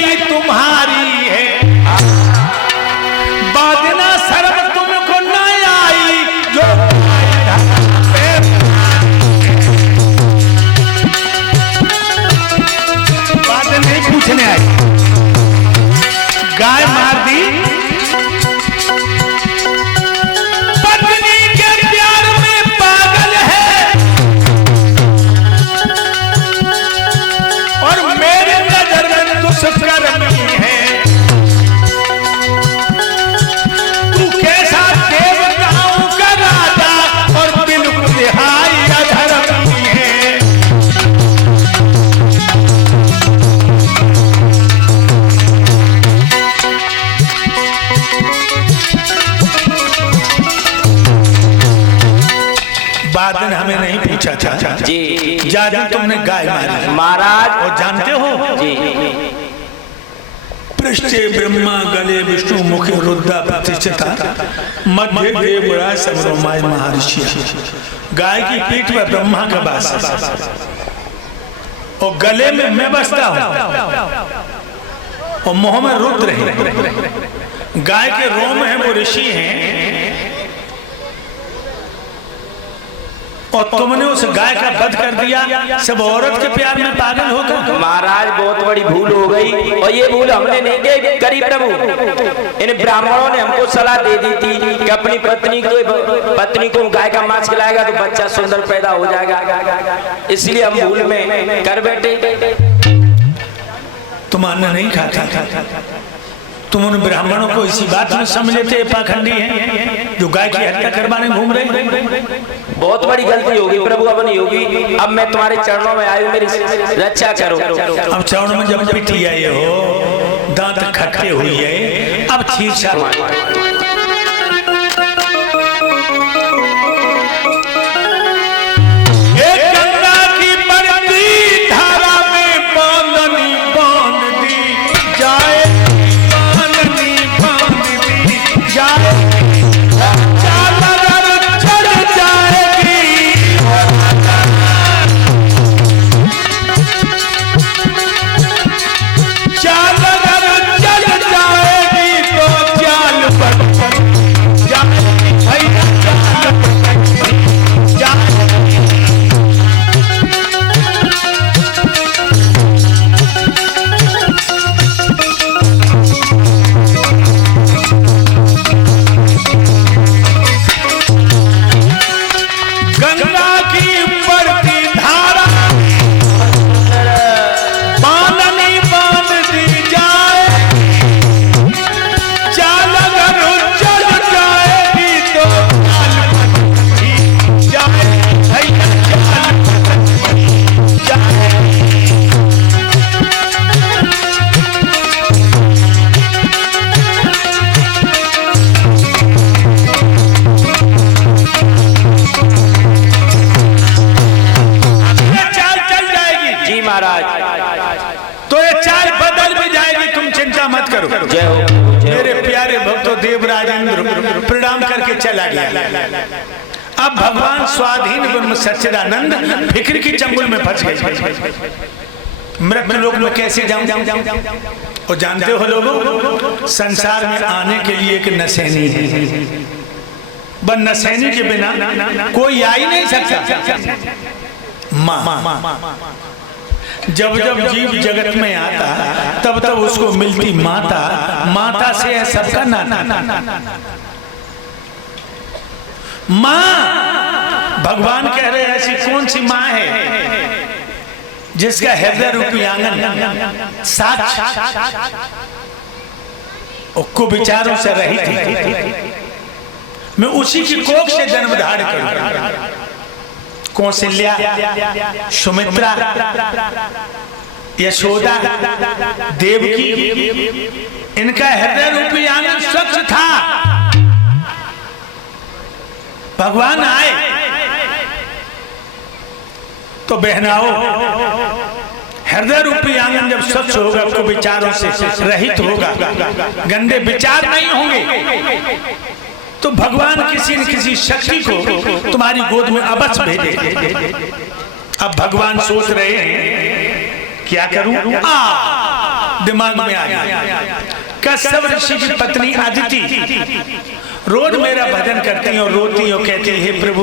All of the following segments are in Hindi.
गई तुम्हारी है, बाजना शर्म तुमको न आई जो बात नहीं पूछने आई। गाय मार दी पत्नी के प्यार में पागल है, और मेरे नजर में दुष्कर्मी है। तू कैसा देवताओं का राजा और बिल्कुल रिहाई अधर्मी है। बादल हमें नहीं पूछा था जी, जादू तुमने गाय मारी महाराज। और जानते हो जी, पृष्ठे ब्रह्मा, गले विष्णु, मुखे रुद्रा प्रतिष्ठिता, मध्य देवराज सर्वमाय महर्षि। गाय की पीठ पर ब्रह्मा का वास है और गले में मैं बसता हूं और मुंह में रुद्र है। गाय के रोम है वो ऋषि हैं और तुमने उस गाय का वध कर दिया। सब औरत के प्यार में पागल हो गए। महाराज बहुत बड़ी भूल हो गई, और ये भूल हमने नहीं करी प्रभु। इन ब्राह्मणों ने हमको सलाह दे दी थी कि अपनी पत्नी को गाय का मांस खिलाएगा तो बच्चा सुंदर पैदा हो जाएगा, इसलिए हम भूल में कर बैठे। तुम अन्न नहीं खाता, तुम उन ब्राह्मणों को इसी बात में समझ लेते पाखंडी हैं जो गाय की हत्या करवाने घूम रहे। बहुत बड़ी गलती होगी प्रभु, अब नहीं होगी। अब मैं तुम्हारे चरणों में आयु, मेरी रक्षा करो। अब चरणों में जब पिटी आई हो, दांत खट्टे हुई है, अब छीछा मेरे प्यारे भक्तों। देवराजेंद्र प्रणाम करके चला गया। अब भगवान स्वाधीन ब्रह्म सच्चिदानंद फिक्र की चंगुल में फंस गए। मृत लोक में कैसे जाऊं? और जानते हो लोगों, संसार में आने के लिए एक नसैनी है, बस नसैनी के बिना कोई आ ही नहीं सकता। माँ जब जब जीव जगत में आता तब तब उसको मिलती माता, माता से है सबका नाता। माँ भगवान कह रहे हैं ऐसी कौन सी माँ है जिसका हृदय रूपी आंगन साक्षात को विचारों से रहित है। मैं उसी की कोख से जन्म धारण करूं। कौशल्या, सुमित्रा, यशोदा, देवकी, इनका हृदय रूपी आंगन स्वच्छ था। भगवान आए तो बहनाओ, हृदय रूपी आंगन जब स्वच्छ होगा तो विचारों से रहित होगा, गंदे विचार नहीं होंगे, तो भगवान किसी न किसी शक्ति को तुम्हारी गोद में अवश्य भेजे। अब भगवान सोच रहे हैं क्या करूं? दिमाग में आ गया। कश्यप ऋषि की पत्नी अदिति रोज मेरा भजन करती और रोती और कहती हे प्रभु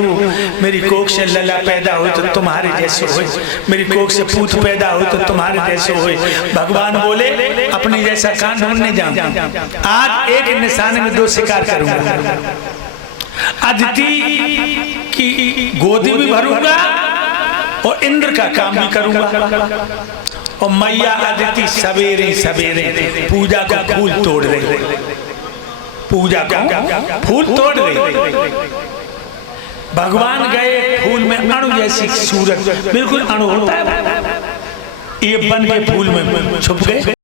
मेरी कोख से लला पैदा हो तो तुम्हारे जैसे हो, मेरी कोख से पूत पैदा हो तो तुम्हारे जैसे हो। भगवान बोले अपने जैसा कान ढूंढने जाऊं, आज एक निशाने में 2 शिकार करूंगा। अदिति की गोदी भी भरूंगा और इंद्र का काम भी करूंगा। और मैया अदिति सवेरे सवेरे पूजा का फूल तोड़ रही, पूजा का फूल तोड़ रही। भगवान गए फूल में अणु जैसी सूरत, बिल्कुल अणु होता है, ये बन के फूल में छुप गए।